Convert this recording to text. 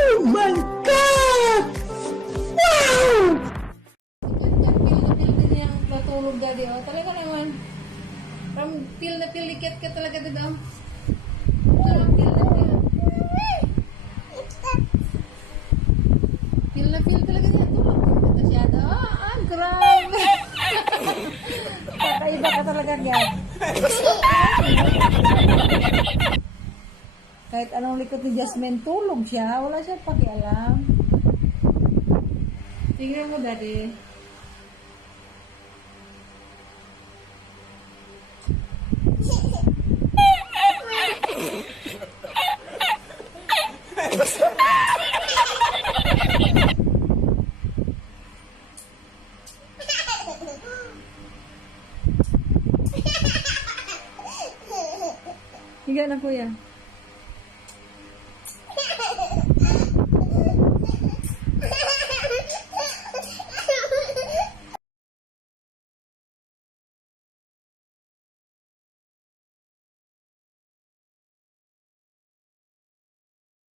Oh my God! Wow! Pil din yung matulog daddy, oh. Talaga naman. Parang pil na pilikit ka talaga dito. Parang pil na pil. Pil na pil talaga dito. Tulog din ka siya. Grabe. Kakaiba ka talaga, guys. Kahit anong likot ni Jasmine, tulog siya. Wala siya pakialam. Tingnan mo, daddy. Higa na, kuya.